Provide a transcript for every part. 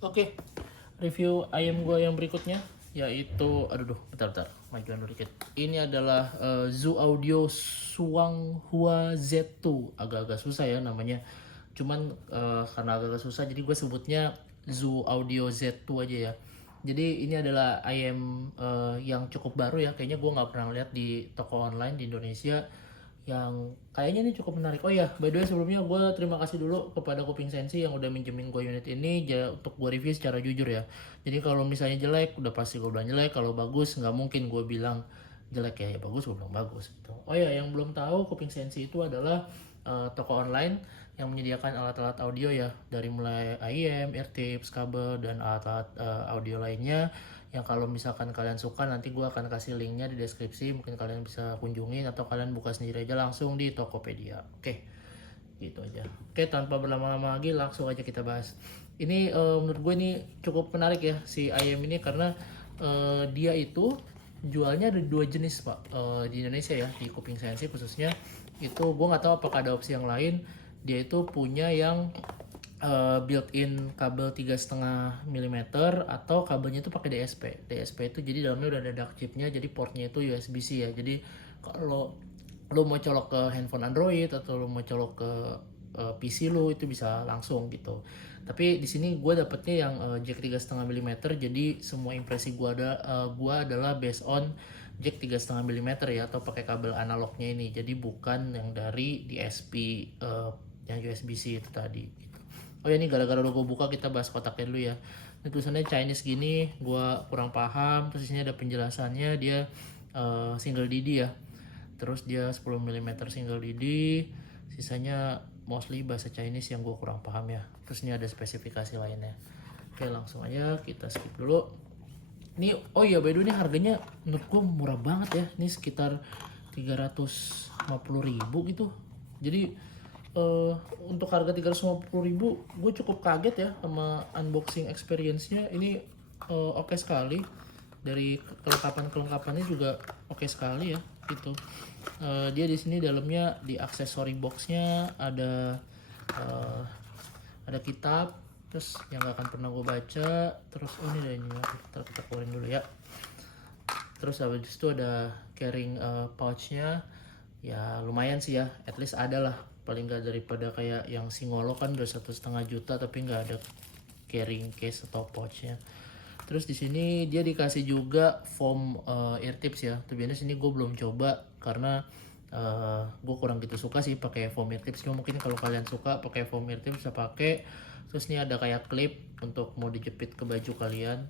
Oke, review ayam gua yang berikutnya yaitu, aduh, bentar, majuan dulu dikit. Ini adalah Zoo Audio Suanghua Z2, agak-agak susah ya namanya. Cuman karena agak-agak susah, jadi gue sebutnya Zoo Audio Z2 aja ya. Jadi ini adalah ayam yang cukup baru ya, kayaknya gue nggak pernah lihat di toko online di Indonesia yang kayaknya ini cukup menarik. Oh ya, by the way sebelumnya gue terima kasih dulu kepada Kuping Sensi yang udah minjemin gue unit ini untuk gue review secara jujur ya. Jadi kalau misalnya jelek, udah pasti gue bilang jelek. Kalau bagus, nggak mungkin gue bilang jelek ya. Ya bagus, gue bilang bagus gitu. Oh ya, yang belum tahu Kuping Sensi itu adalah toko online yang menyediakan alat-alat audio ya, dari mulai IM, eartips, kabel, dan alat-alat audio lainnya yang kalau misalkan kalian suka nanti gue akan kasih linknya di deskripsi, mungkin kalian bisa kunjungin atau kalian buka sendiri aja langsung di Tokopedia. Oke, gitu aja. Oke, tanpa berlama-lama lagi langsung aja kita bahas. Ini menurut gue ini cukup menarik ya si ayam ini karena dia itu jualnya ada dua jenis pak, di Indonesia ya, di Kuping Sensi khususnya. Itu gue nggak tahu apakah ada opsi yang lain. Dia itu punya yang built-in kabel 3,5 mm atau kabelnya itu pakai DSP. DSP itu jadi dalamnya udah ada DAC chipnya, jadi portnya itu USB-C ya. Jadi kalau lo mau colok ke handphone Android atau lo mau colok ke PC lo itu bisa langsung gitu. Tapi di sini gue dapetnya yang jack 3,5 mm, jadi semua impresi gua adalah based on jack 3,5 mm ya, atau pakai kabel analognya ini. Jadi bukan yang dari DSP yang USB-C itu tadi. Oh ya, ini gara-gara udah gue buka, kita bahas kotaknya dulu ya. Ini tulisannya Chinese gini, gue kurang paham. Terus di sini ada penjelasannya, dia single DD ya. Terus dia 10 mm single DD, sisanya mostly bahasa Chinese yang gue kurang paham ya. Terus ini ada spesifikasi lainnya. Oke, langsung aja kita skip dulu. Ini, oh iya, by the way, ini harganya menurut gue murah banget ya. Ini sekitar 350.000 gitu. Jadi untuk harga 350.000 gue cukup kaget ya sama unboxing experience-nya. Ini oke sekali, dari kelengkapannya juga oke sekali ya gitu. Dia di sini dalamnya di aksesori boxnya uh, ada kitab, terus yang gak akan pernah gue baca. Terus oh ini ada ini, kita keluarin dulu ya. Terus habis itu ada carrying pouchnya, ya lumayan sih ya, at least ada lah, paling nggak daripada kayak yang Singolo kan udah 1,5 juta tapi nggak ada carrying case atau pouchnya. Terus di sini dia dikasih juga foam ear tips ya. Tapi sini gue belum coba karena gue kurang gitu suka sih pakai foam ear tips. Cuma mungkin kalau kalian suka pakai foam ear tips bisa pakai. Terus ini ada kayak clip untuk mau dijepit ke baju kalian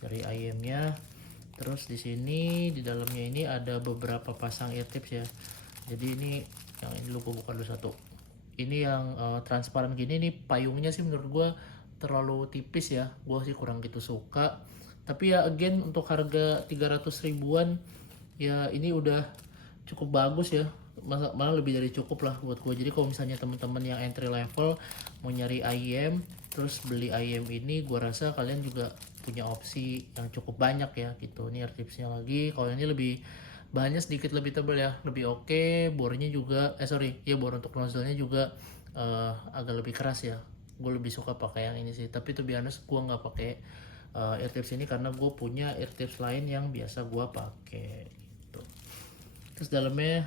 dari IM-nya. Terus di sini di dalamnya ini ada beberapa pasang ear tips ya. Jadi ini yang ini dulu gue buka dulu satu. Ini yang transparan gini, nih payungnya sih menurut gue terlalu tipis ya. Gue sih kurang gitu suka. Tapi ya again, untuk harga 300 ribuan ya ini udah cukup bagus ya. Malah lebih dari cukup lah buat gue. Jadi kalau misalnya teman-teman yang entry level mau nyari IM terus beli IM ini, gue rasa kalian juga punya opsi yang cukup banyak ya gitu. Ini tipsnya lagi, kalau ini lebih bahannya sedikit lebih tebal ya, lebih oke. Bornya juga bor untuk nozzle-nya juga agak lebih keras ya. Gue lebih suka pakai yang ini sih, tapi to be honest gue nggak pakai ear tips ini karena gue punya ear tips lain yang biasa gue pakai gitu. Terus dalamnya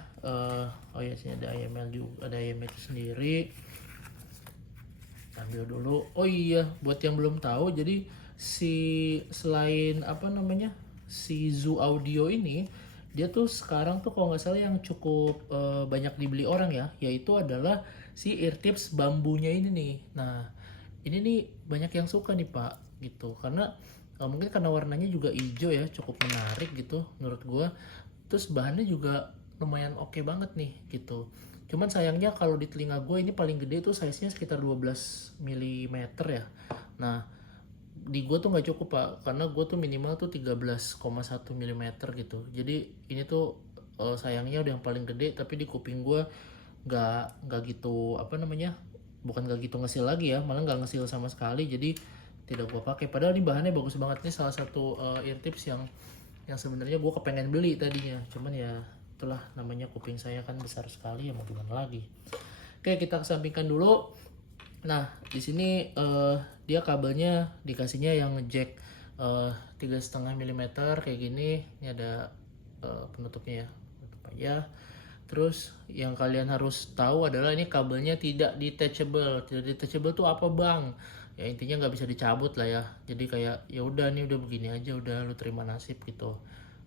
oh ya, sini ada IML juga, ada IML itu sendiri. Ambil dulu. Oh iya, buat yang belum tahu, jadi selain apa namanya, si Zoo Audio ini, dia tuh sekarang tuh kalau nggak salah yang cukup banyak dibeli orang ya, yaitu adalah si eartips bambunya ini nih. Nah, ini nih banyak yang suka nih Pak gitu, karena mungkin karena warnanya juga hijau ya, cukup menarik gitu menurut gua. Terus bahannya juga lumayan oke banget nih gitu. Cuman sayangnya kalau di telinga gue ini paling gede tuh size nya sekitar 12 mm ya. Nah, di gue tuh nggak cukup Pak, karena gue tuh minimal tuh 13,1 mm gitu. Jadi ini tuh sayangnya udah yang paling gede, tapi di kuping gue nggak gitu apa namanya, bukan nggak gitu ngesil lagi ya, malah nggak ngesil sama sekali. Jadi tidak gue pakai, padahal ini bahannya bagus banget. Ini salah satu ear tips yang sebenarnya gue kepengen beli tadinya, cuman ya itulah namanya, kuping saya kan besar sekali ya, mau gimana lagi. Oke, kita kesampingkan dulu. Nah, di sini dia kabelnya dikasihnya yang jack 3,5 mm kayak gini. Ini ada penutupnya ya, penutup aja. Terus yang kalian harus tahu adalah ini kabelnya tidak detachable. Tidak detachable tuh apa bang? Ya intinya nggak bisa dicabut lah ya. Jadi kayak ya udah nih udah begini aja udah lu terima nasib gitu.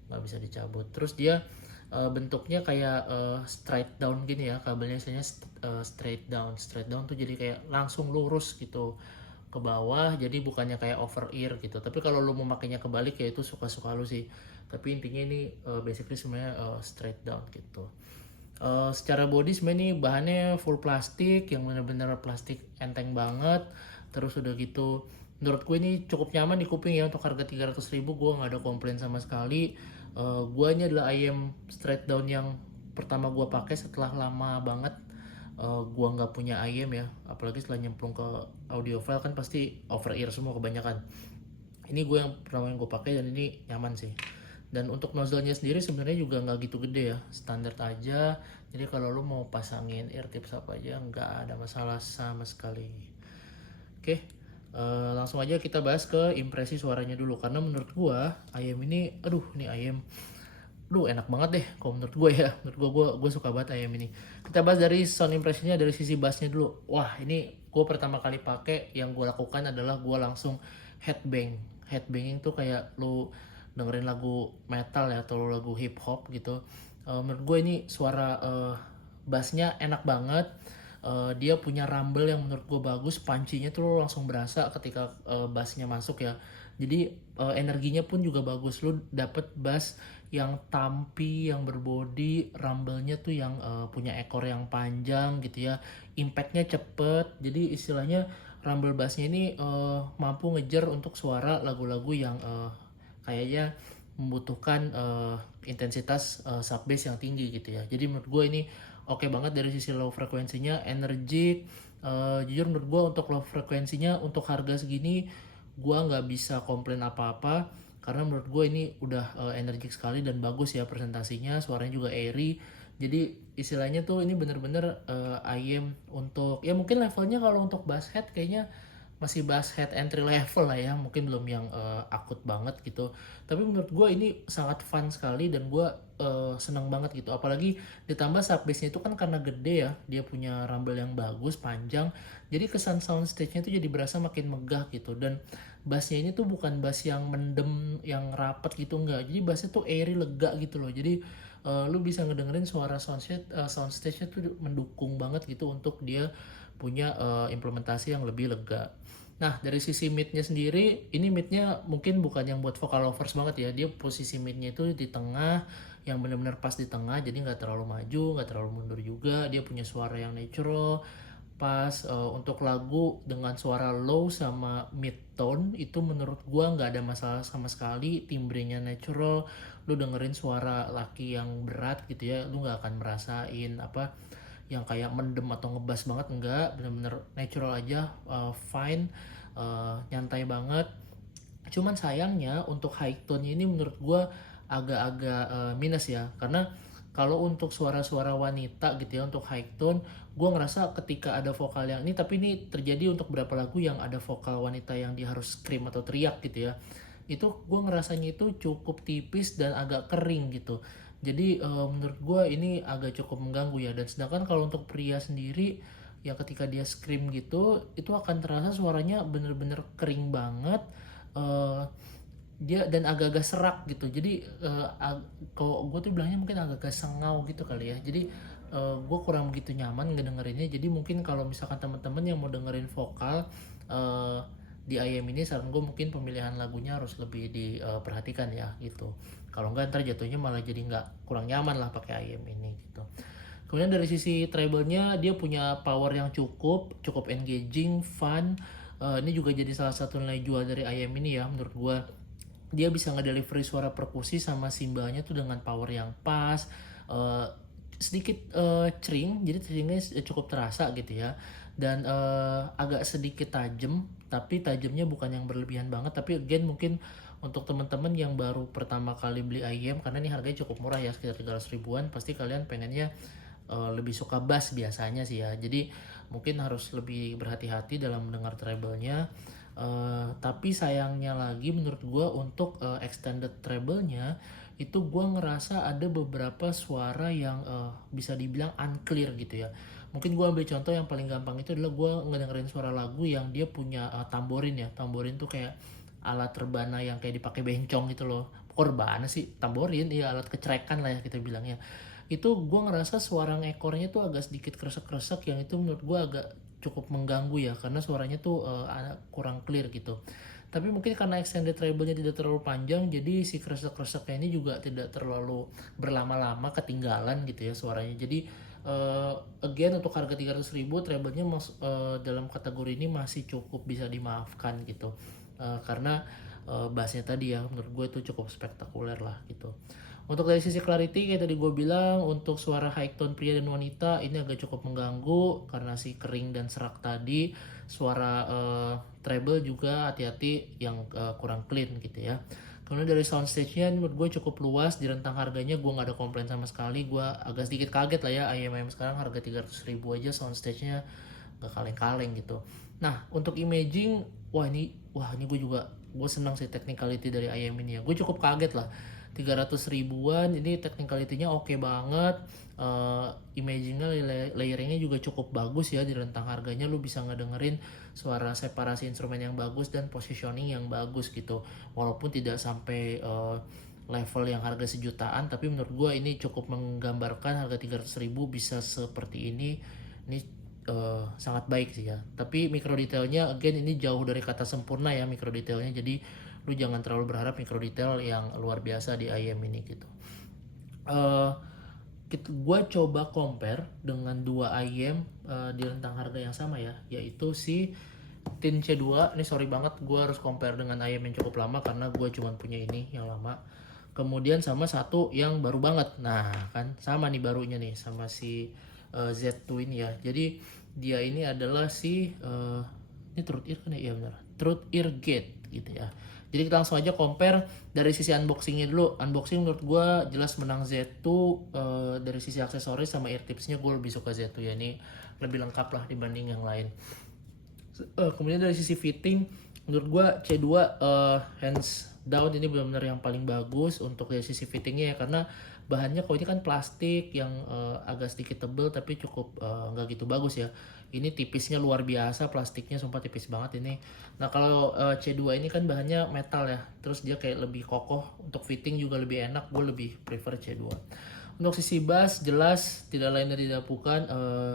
Nggak bisa dicabut. Terus dia bentuknya kayak straight down gini ya, kabelnya istilahnya straight down. Straight down tuh jadi kayak langsung lurus gitu ke bawah, jadi bukannya kayak over ear gitu. Tapi kalau lu mau makainya kebalik ya itu suka-suka lu sih. Tapi intinya ini basically sebenarnya straight down gitu. Secara body sebenarnya ini bahannya full plastik yang bener-bener plastik enteng banget. Terus udah gitu menurut gue ini cukup nyaman di kuping ya. Untuk harga 300.000 gue nggak ada komplain sama sekali. Guanya adalah IM straight down yang pertama gue pakai setelah lama banget gua nggak punya IM ya, apalagi setelah nyemplung ke audiophile kan pasti over ear semua kebanyakan. Ini gue yang pertama yang gue pakai dan ini nyaman sih. Dan untuk nozzle-nya sendiri sebenarnya juga nggak gitu gede ya, standar aja. Jadi kalau lu mau pasangin ear tips apa aja nggak ada masalah sama sekali. Oke, langsung aja kita bahas ke impresi suaranya dulu. Karena menurut gua IM ini, aduh ini IM, aduh enak banget deh kalau menurut gue ya. Menurut gue suka banget IM ini. Kita bahas dari sound impressionnya dari sisi bassnya dulu. Wah ini gue pertama kali pakai yang gue lakukan adalah gue langsung headbang. Headbanging tuh kayak lu dengerin lagu metal ya atau lagu hip hop gitu. Menurut gue ini suara bassnya enak banget. Dia punya rumble yang menurut gue bagus, pancinya tuh lo langsung berasa ketika bassnya masuk ya. Jadi energinya pun juga bagus, lo dapet bass yang tampi, yang berbody, rumble-nya tuh yang punya ekor yang panjang gitu ya, impactnya cepet. Jadi istilahnya rumble bassnya ini mampu ngejar untuk suara lagu-lagu yang kayaknya membutuhkan intensitas sub bass yang tinggi gitu ya. Jadi menurut gue ini oke banget dari sisi low frekuensinya, energik. Jujur menurut gue untuk low frekuensinya untuk harga segini gue nggak bisa komplain apa-apa karena menurut gue ini udah energik sekali dan bagus ya presentasinya, suaranya juga airy. Jadi istilahnya tuh ini bener-bener IM untuk ya mungkin levelnya kalau untuk bass head kayaknya masih bass head entry level lah ya, mungkin belum yang akut banget gitu. Tapi menurut gue ini sangat fun sekali dan gue seneng banget gitu, apalagi ditambah sub bassnya itu kan karena gede ya, dia punya rumble yang bagus panjang, jadi kesan sound stage-nya itu jadi berasa makin megah gitu. Dan bassnya ini tuh bukan bass yang mendem yang rapet gitu, enggak, jadi bassnya tuh airy lega gitu loh. Jadi lu bisa ngedengerin suara sound stage-nya tuh mendukung banget gitu untuk dia punya implementasi yang lebih lega. Nah, dari sisi mid-nya sendiri, ini mid-nya mungkin bukan yang buat vocal lovers banget ya. Dia posisi mid-nya itu di tengah, yang benar-benar pas di tengah, jadi nggak terlalu maju, nggak terlalu mundur juga. Dia punya suara yang natural, pas untuk lagu dengan suara low sama mid tone, itu menurut gua nggak ada masalah sama sekali. Timbrenya natural, lu dengerin suara laki yang berat gitu ya, lu nggak akan merasain apa yang kayak mendem atau ngebas banget, enggak, bener-bener natural aja, fine, nyantai banget. Cuman sayangnya untuk high tone ini menurut gue agak-agak minus ya, karena kalau untuk suara-suara wanita gitu ya untuk high tone, gue ngerasa ketika ada vokal yang ini, tapi ini terjadi untuk beberapa lagu yang ada vokal wanita yang dia harus scream atau teriak gitu ya, itu gue ngerasanya itu cukup tipis dan agak kering gitu. Jadi menurut gue ini agak cukup mengganggu ya. Dan sedangkan kalau untuk pria sendiri ya ketika dia scream gitu itu akan terasa suaranya bener-bener kering banget. eh, Dia dan agak-agak serak gitu. Jadi kalau gue tuh bilangnya mungkin agak-agak sengau gitu kali ya. Jadi gue kurang begitu nyaman ngedengerinnya. Jadi mungkin kalau misalkan teman-teman yang mau dengerin vokal eh, di IM ini, saran gue mungkin pemilihan lagunya harus lebih diperhatikan ya gitu. Kalau enggak ntar jatuhnya malah jadi nggak, kurang nyaman lah pakai IM ini gitu. Kemudian dari sisi treble-nya dia punya power yang cukup engaging, fun. Ini juga jadi salah satu nilai jual dari IM ini ya menurut gue. Dia bisa ngedelivery suara perkusi sama simbalnya tuh dengan power yang pas, eh, sedikit cering, jadi ceringnya cukup terasa gitu ya. Dan agak sedikit tajam, tapi tajamnya bukan yang berlebihan banget. Tapi again mungkin untuk teman-teman yang baru pertama kali beli IM, karena ini harganya cukup murah ya, sekitar 300 ribuan, pasti kalian pengennya lebih suka bass biasanya sih ya. Jadi mungkin harus lebih berhati-hati dalam mendengar treble-nya. Tapi sayangnya lagi menurut gue untuk extended treble-nya itu gue ngerasa ada beberapa suara yang bisa dibilang unclear gitu ya. Mungkin gue ambil contoh yang paling gampang itu adalah gue ngedengerin suara lagu yang dia punya tamborin ya. Tamborin tuh kayak alat rebana yang kayak dipakai bencong gitu loh. Kok rebana sih? Tamborin, ya alat kecerekan lah ya kita bilangnya. Itu gue ngerasa suara ekornya tuh agak sedikit kresek-kresek, yang itu menurut gue agak cukup mengganggu ya, karena suaranya tuh kurang clear gitu. Tapi mungkin karena extended treble-nya tidak terlalu panjang, jadi si kresek-kreseknya ini juga tidak terlalu berlama-lama ketinggalan gitu ya suaranya. Jadi again untuk harga 300.000 treble-nya dalam kategori ini masih cukup bisa dimaafkan gitu. Karena bassnya tadi ya menurut gue itu cukup spektakuler lah gitu. Untuk dari sisi clarity kayak tadi gue bilang, untuk suara high tone pria dan wanita ini agak cukup mengganggu karena si kering dan serak tadi. Suara treble juga hati-hati yang kurang clean gitu ya. Kemudian dari soundstage-nya menurut gue cukup luas, di rentang harganya gue nggak ada komplain sama sekali. Gue agak sedikit kaget lah ya, IMM sekarang harga 300.000 aja soundstage-nya gak kaleng-kaleng gitu. Nah untuk imaging, wah ini gue senang sih technicality dari IM ini ya. Gue cukup kaget lah, 300 ribuan ini technicality-nya oke banget. Imagingnya, layeringnya juga cukup bagus ya. Di rentang harganya lu bisa ngedengerin suara separasi instrumen yang bagus dan positioning yang bagus gitu, walaupun tidak sampai level yang harga sejutaan, tapi menurut gue ini cukup menggambarkan harga 300.000 bisa seperti ini sangat baik sih ya. Tapi mikro detailnya again ini jauh dari kata sempurna ya mikro detailnya, jadi lu jangan terlalu berharap mikro detail yang luar biasa di IM ini gitu. Gue coba compare dengan dua IM di rentang harga yang sama ya, yaitu si Tin C2. Ini sorry banget gue harus compare dengan IM yang cukup lama karena gue cuma punya ini yang lama. Kemudian sama satu yang baru banget. Nah kan sama nih barunya nih sama si Z2 ini ya. Jadi dia ini adalah si ini Truth Ear kan ya? Iya benar, Truth Ear Gate gitu ya. Jadi kita langsung aja compare dari sisi unboxingnya dulu. Unboxing menurut gue jelas menang Z2. Dari sisi aksesoris sama ear tipsnya gue lebih suka Z2 ya, ini lebih lengkap lah dibanding yang lain. Kemudian dari sisi fitting menurut gue C2 hands down ini benar-benar yang paling bagus untuk dari sisi fittingnya ya, karena bahannya kalau ini kan plastik yang agak sedikit tebel tapi cukup nggak gitu bagus ya. Ini tipisnya luar biasa, plastiknya sumpah tipis banget ini. Nah kalau C2 ini kan bahannya metal ya, terus dia kayak lebih kokoh, untuk fitting juga lebih enak, gue lebih prefer C2. Untuk sisi bass jelas tidak lain dan tidak bukan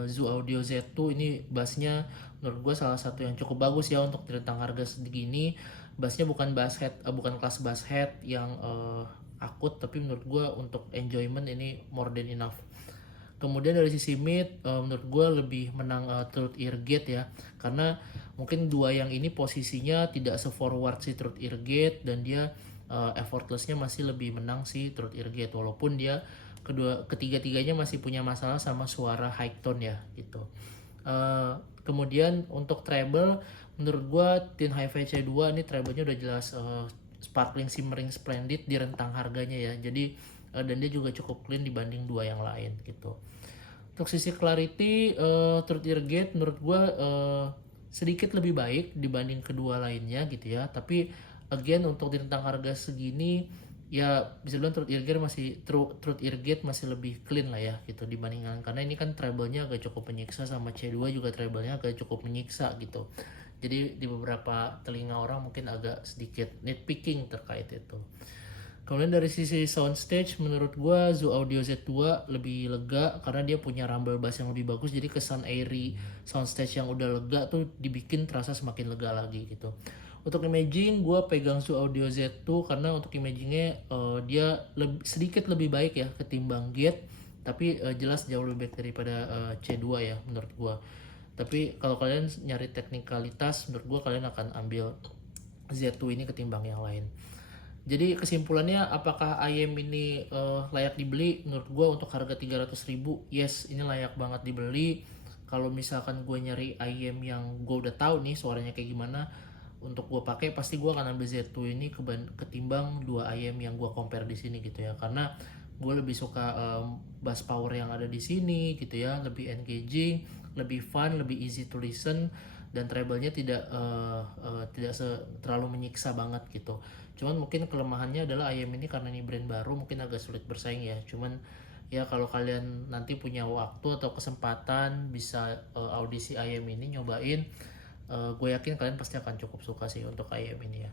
Zoo Audio Z2. Ini bassnya menurut gue salah satu yang cukup bagus ya untuk di rentang harga segini. Bassnya bukan bass head, bukan kelas bass head yang akut, tapi menurut gue untuk enjoyment ini more than enough. Kemudian dari sisi mid menurut gue lebih menang Truth Ear Gate ya, karena mungkin dua yang ini posisinya tidak se-forward si Truth Ear Gate, dan dia effortlessnya masih lebih menang si Truth Ear Gate, walaupun dia ketiga-tiganya masih punya masalah sama suara high tone ya gitu. Kemudian untuk treble menurut gue Tin Hi-Fi C2 ini treble-nya udah jelas sparkling shimmering splendid di rentang harganya ya. Jadi dan dia juga cukup clean dibanding dua yang lain gitu. Untuk sisi clarity Truth Ear Gate menurut gue sedikit lebih baik dibanding kedua lainnya gitu ya. Tapi again untuk di rentang harga segini ya bisa bilang Truth Ear Gate masih lebih clean lah ya gitu dibandingkan, karena ini kan treble-nya agak cukup menyiksa, sama C2 juga treble-nya agak cukup menyiksa gitu. Jadi di beberapa telinga orang mungkin agak sedikit nitpicking terkait itu. Kemudian dari sisi soundstage menurut gue Zoo Audio Z2 lebih lega karena dia punya rumble bass yang lebih bagus, jadi kesan airy soundstage yang udah lega tuh dibikin terasa semakin lega lagi gitu. Untuk imaging gue pegang Zoo Audio Z2 karena untuk imagingnya dia sedikit lebih baik ya ketimbang Gate, tapi jelas jauh lebih baik daripada C2 ya menurut gue. Tapi kalau kalian nyari teknikalitas menurut gue kalian akan ambil Z2 ini ketimbang yang lain. Jadi kesimpulannya, apakah IM ini layak dibeli? Menurut gue untuk harga 300.000 yes ini layak banget dibeli. Kalau misalkan gue nyari IM yang gue udah tahu nih suaranya kayak gimana untuk gue pakai, pasti gue akan ambil Z2 ini ketimbang dua IM yang gue compare di sini gitu ya, karena gue lebih suka bass power yang ada di sini gitu ya, lebih engaging, lebih fun, lebih easy to listen, dan treble-nya tidak terlalu menyiksa banget gitu. Cuman mungkin kelemahannya adalah IM ini karena ini brand baru mungkin agak sulit bersaing ya. Cuman ya kalau kalian nanti punya waktu atau kesempatan bisa audisi IM ini nyobain, gue yakin kalian pasti akan cukup suka sih untuk IM ini ya.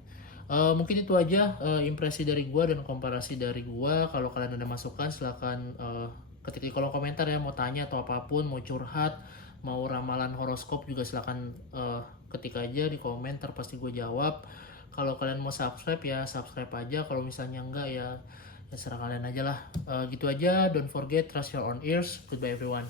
Mungkin itu aja impresi dari gue dan komparasi dari gue. Kalau kalian ada masukan silahkan ketik di kolom komentar ya, mau tanya atau apapun, mau curhat, mau ramalan horoskop juga silahkan ketik aja di komentar, pasti gue jawab. Kalau kalian mau subscribe ya subscribe aja, kalau misalnya enggak ya serah kalian aja lah. Gitu aja, don't forget trust your own ears. Goodbye everyone.